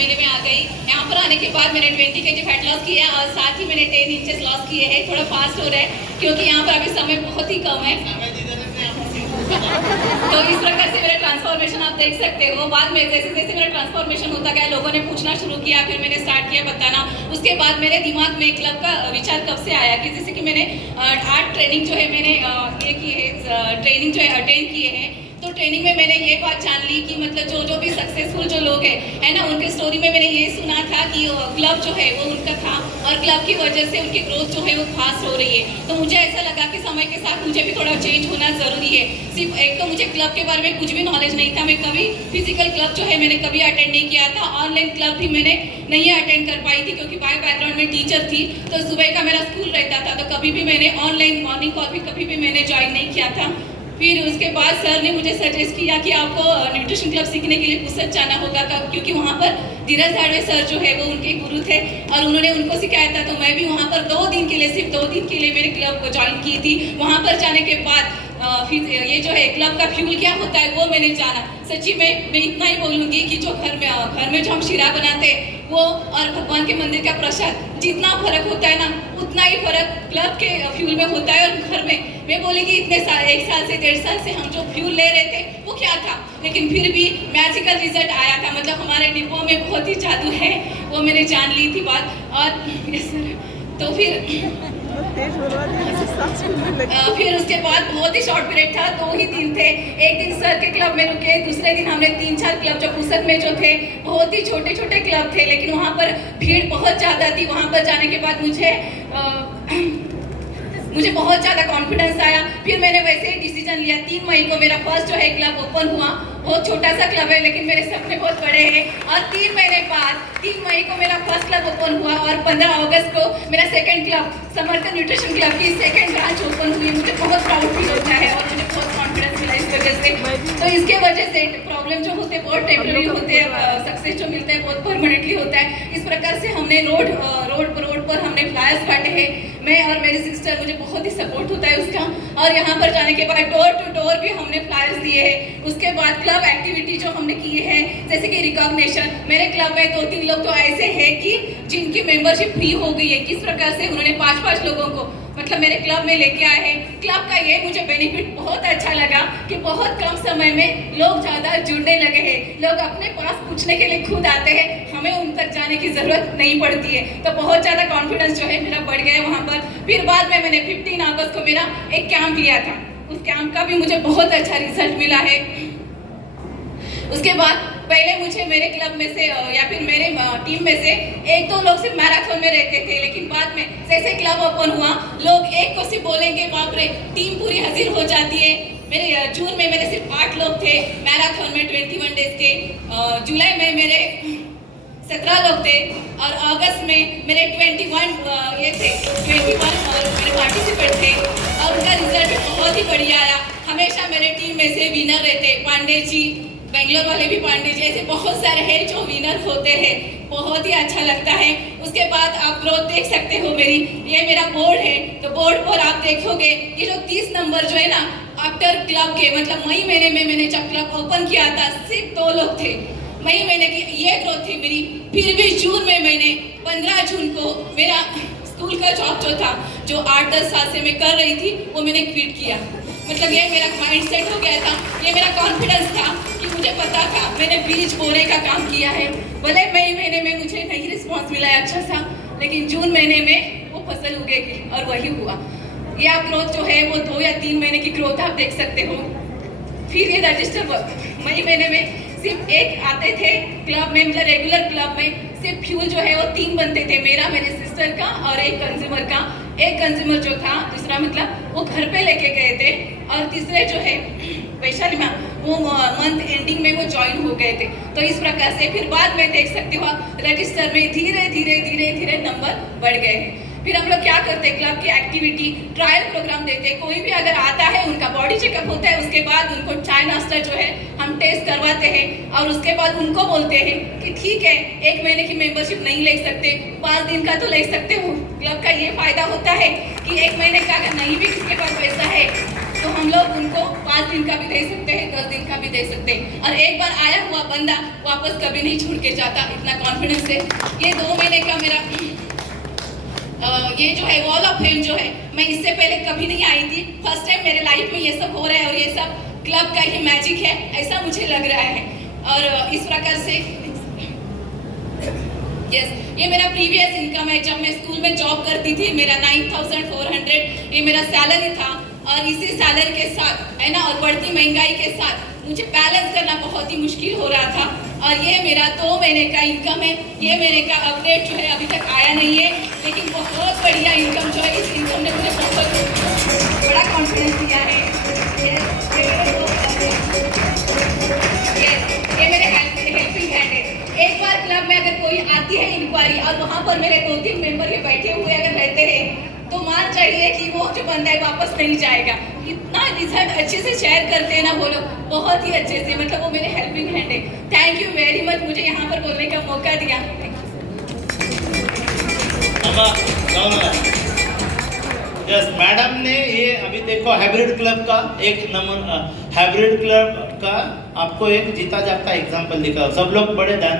Family में आ गई। यहाँ पर आने के बाद मैंने 20 kg फैट लॉस किया और साथ ही मैंने 10 इंचेस लॉस किए हैं। थोड़ा फास्ट हो रहा है क्योंकि यहाँ पर अभी समय बहुत ही कम है। तो इस प्रकार से मेरा ट्रांसफॉर्मेशन आप देख सकते हो। बाद में जैसे जैसे मेरा ट्रांसफॉर्मेशन होता गया, लोगों ने पूछना शुरू किया, फिर मैंने स्टार्ट किया बताना। उसके बाद मेरे दिमाग में क्लब का विचार कब से आया कि जैसे कि मैंने 8 ट्रेनिंग जो है मैंने ये की है, ट्रेनिंग जो है अटेंड किए हैं। तो ट्रेनिंग में मैंने ये बात जान ली कि मतलब जो भी सक्सेसफुल जो लोग हैं है ना, उनके स्टोरी में मैंने ये सुना था कि क्लब जो है वो उनका था और क्लब की वजह से उनकी ग्रोथ जो है वो फास्ट हो रही है। तो मुझे ऐसा लगा कि समय के साथ मुझे भी थोड़ा चेंज होना ज़रूरी है। सिर्फ एक तो मुझे क्लब के बारे में कुछ भी नॉलेज नहीं था। मैं कभी फिजिकल क्लब जो है मैंने कभी अटेंड नहीं किया था। ऑनलाइन क्लब भी मैंने नहीं अटेंड कर पाई थी क्योंकि बायो बैकग्राउंड में टीचर थी, तो सुबह का मेरा स्कूल रहता था, तो कभी भी मैंने ऑनलाइन मॉर्निंग कॉल भी कभी भी मैंने ज्वाइन नहीं किया था। फिर उसके बाद सर ने मुझे सजेस्ट किया कि आपको न्यूट्रिशन क्लब सीखने के लिए पुसद जाना होगा, क्योंकि वहाँ पर धीरज धाड़वे सर जो है वो उनके गुरु थे और उन्होंने उनको सिखाया था। तो मैं भी वहाँ पर 2 दिन के लिए, सिर्फ 2 दिन के लिए मेरे क्लब को ज्वाइन की थी। वहाँ पर जाने के बाद फिर ये जो है क्लब का फ्यूल क्या होता है वो मैंने जाना। सच्ची में मैं इतना ही बोलूँगी कि जो घर में जो हम शीरा बनाते हैं वो और भगवान के मंदिर का प्रसाद, जितना फर्क होता है ना उतना ही फर्क क्लब के फ्यूल में होता है। और घर में मैं बोलेगी इतने साल, 1 साल से 1.5 साल से हम जो फ्यूल ले रहे थे वो क्या था, लेकिन फिर भी मैजिकल रिजल्ट आया था। मतलब हमारे डिब्बों में बहुत ही जादू है, वो मैंने जान ली थी बात। और तो फिर उसके बाद बहुत ही शॉर्ट पीरियड था, 2 ही दिन थे। एक दिन सर के क्लब में रुके, दूसरे दिन हमने 3-4 क्लब जो पुसद में जो थे बहुत ही छोटे छोटे क्लब थे, लेकिन वहाँ पर भीड़ बहुत ज़्यादा थी। वहाँ पर जाने के बाद मुझे बहुत ज़्यादा कॉन्फिडेंस आया। फिर मैंने वैसे ही डिसीजन लिया। 3 मई को मेरा फर्स्ट जो है क्लब ओपन हुआ। बहुत छोटा सा क्लब है लेकिन मेरे सपने बहुत बड़े हैं। और 3 महीने बाद 3 मई को मेरा फर्स्ट क्लब ओपन हुआ और 15 अगस्त को मेरा सेकंड क्लब समर्थन न्यूट्रिशन क्लब की सेकंड ब्रांच ओपन हुई। मुझे बहुत प्राउड फील होता है और मुझे बहुत कॉन्फिडेंस मिला इस वजह से। तो इसके वजह से प्रॉब्लम जो होते हैं बहुत टेम्पररी होते हैं, सक्सेस जो मिलता है बहुत परमानेंटली होता है। इस प्रकार से हमने रोड पर हमने फ्लायर्स बांटे हैं। मैं और मेरी सिस्टर, मुझे बहुत ही सपोर्ट होता है उसका। और यहाँ पर जाने के बाद डोर टू डोर भी हमने फ्लायर्स दिए हैं। उसके बाद क्लब एक्टिविटी जो हमने की है, जैसे कि रिकॉग्निशन, मेरे क्लब में 2-3 लोग तो ऐसे हैं कि जिनकी मेंबरशिप फ्री हो गई है। किस प्रकार से उन्होंने 5-5 लोगों को मतलब मेरे क्लब में लेके आए हैं। क्लब का ये मुझे बेनिफिट बहुत अच्छा लगा कि बहुत कम समय में लोग ज़्यादा जुड़ने लगे हैं। लोग अपने पास पूछने के लिए खुद आते हैं, हमें उन तक जाने की ज़रूरत नहीं पड़ती है। तो बहुत ज़्यादा कॉन्फिडेंस जो है मेरा बढ़ गया है वहाँ पर। फिर बाद में मैंने 15 अगस्त को मेरा एक कैंप लिया था। उस कैंप का भी मुझे बहुत अच्छा रिजल्ट मिला है। उसके बाद पहले मुझे मेरे क्लब में से या फिर मेरे टीम में से 1-2 लोग सिर्फ मैराथन में रहते थे, लेकिन बाद में जैसे क्लब ओपन हुआ लोग एक को सिर्फ बोलेंगे, बाप रे टीम पूरी हाजिर हो जाती है। मेरे जून में मेरे सिर्फ 8 लोग थे मैराथन में 21 डेज के। जुलाई में मेरे 17 लोग थे और अगस्त में मेरे 21 और मेरे पार्टिसिपेंट थे और उनका रिजल्ट बहुत ही बढ़िया आया। हमेशा मेरे टीम में से विनर रहते पांडे जी, बेंगलोर वाले भी पांडे जी, ऐसे बहुत सारे हैं जो विनर होते हैं। बहुत ही अच्छा लगता है। उसके बाद आप ग्रोथ देख सकते हो मेरी। ये मेरा बोर्ड है, तो बोर्ड पर आप देखोगे ये जो 30 नंबर जो है ना, आफ्टर क्लब के मतलब मई महीने में मैंने जब क्लब ओपन किया था सिर्फ 2 लोग थे। मई महीने की ये ग्रोथ थी मेरी। फिर भी जून में मैंने 15 जून को मेरा स्कूल का जॉब जो था, जो 8-10 साल से मैं कर रही थी, वो मैंने क्विट किया। मतलब ये मेरा माइंड सेट हो गया था, ये मेरा कॉन्फिडेंस था कि मुझे पता था। मैंने बीज बोने का काम किया है। भले मई महीने में मुझे नहीं रिस्पॉन्स मिला है अच्छा सा, लेकिन जून महीने में वो फसल उगेगी और वही हुआ। यह ग्रोथ जो है वो 2 या 3 महीने की ग्रोथ आप देख सकते हो। फिर ये रजिस्टर मई महीने में सिर्फ एक आते थे क्लब में, मतलब रेगुलर क्लब में सिर्फ फ्यूल जो है वो 3 बनते थे, मेरा, मेरे सिस्टर का और एक कंज्यूमर का। एक कंज्यूमर जो था, दूसरा मतलब वो घर पे लेके गए थे और तीसरे जो है वैशाली में वो मंथ एंडिंग में वो ज्वाइन हो गए थे। तो इस प्रकार से फिर बाद में देख सकते हो रजिस्टर में धीरे धीरे नंबर बढ़ गए हैं। फिर हम लोग क्या करते हैं, क्लब की एक्टिविटी ट्रायल प्रोग्राम देते हैं। कोई भी अगर आता है उनका बॉडी चेकअप होता है, उसके बाद उनको चाय नाश्ता जो है हम टेस्ट करवाते हैं और उसके बाद उनको बोलते हैं कि ठीक है 1 महीने की मेंबरशिप नहीं ले सकते, 5 दिन का तो ले सकते हो। क्लब का ये फायदा होता है कि 1 महीने का अगर नहीं भी किसके पास पैसा है तो हम लोग उनको 5 5 दिन का भी दे सकते हैं, 10 दिन का भी दे सकते हैं, और एक बार आया हुआ बंदा वापस कभी नहीं छोड़ के जाता, इतना कॉन्फिडेंस है। ये 2 महीने का मेरा ये जो है वॉल ऑफ फेम जो है, मैं इससे पहले कभी नहीं आई थी, फर्स्ट टाइम मेरे लाइफ में ये सब हो रहा है, और ये सब क्लब का ही मैजिक है, ऐसा मुझे लग रहा है। और इस प्रकार से यस, ये मेरा प्रीवियस इनकम है। जब मैं स्कूल में जॉब करती थी, मेरा 9400 ये मेरा सैलरी था, और इसी सैलरी के साथ है ना, और बढ़ती महंगाई के साथ मुझे बैलेंस करना बहुत ही मुश्किल हो रहा था। और ये मेरा 2 महीने का इनकम है। ये महीने का अपडेट जो है अभी तक आया नहीं है, लेकिन बहुत बढ़िया इनकम जो है, इस इनकम ने मुझे बहुत बड़ा कॉन्फिडेंस दिया है। ये मेरे हेल्पिंग हैंड है। एक बार क्लब में अगर कोई आती है इंक्वायरी, और वहाँ पर मेरे 2-3 मेंबर ये बैठे हुए अगर रहते हैं, तो मान चाहिए कि वो जो बंदा है वापस नहीं जाएगा। इतना रिजल्ट अच्छे से शेयर करते हैं ना वो लोग, बहुत ही अच्छे से, मतलब वो मेरे हेल्पिंग हैंड है। थैंक यू वेरी मच, मुझे यहाँ पर बोलने का मौका दिया। यस, मैडम ने ये अभी देखो हाइब्रिड क्लब का एक नमूना, हाइब्रिड क्लब का आपको एक जीता जागता एग्जांपल दिखा। सब लोग बड़े ध्यान